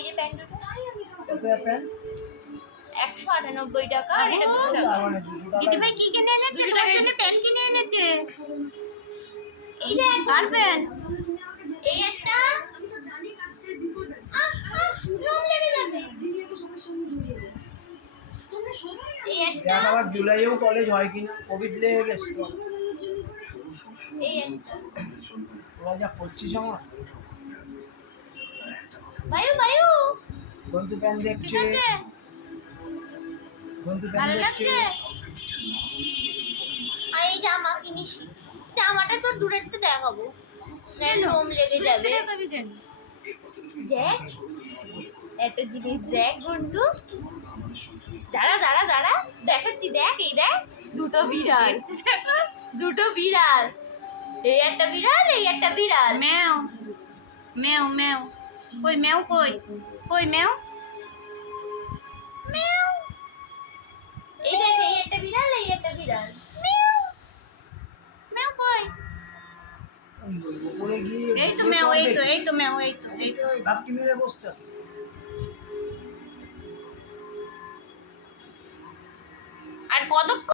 এই যে প্যান্ট দুটো কত প্যান্ট? 198 টাকা আর এটা 200 টাকা। দিদি ভাই কি কিনে এনেছে? তোমার জন্য প্যান্ট কিনে এনেছে। এই যে কার প্যান্ট? এই একটা জম লেগে যাবে। এই একটা দেখ আবার জুলাইয়েও কলেজ হয় কিনা, কোভিড লেগে গেছে তো। এই একটা তোরা যা করছিস আমার। বায়ু বায়ু বন্ধু প্যান্ট ঠিক দেখছে, আছে? বন্ধু ভালো প্যান্ট দেখছে। লাগছে? আর এই জামা কিনিসি, জামাটা তো দূরের তো দেখাবো না, লোম লেগে যাবে। দেখাবি কেন? দেখ একটা জিনিস দেখ বন্ধু, দাঁড়া দাঁড়া দাঁড়া দেখাচ্ছি, দেখ এই দেখ দুটো বিড়াল, দুটো বিড়াল, এই একটা বিড়াল এই একটা বিড়াল। ম্যাও ম্যাও ম্যাও কই ম্যাও কই? কই ম্যাও? ম্যাও এই দেখ এই একটা বিড়াল এই একটা বিড়াল। ম্যাও ম্যাও কই? আমি বলবো পরে গিয়ে এই তো ম্যাও, এই তো এই তো ম্যাও, এই তো এই তো। গাপটি মেরে বসতে হবে। আর কতক্ষণ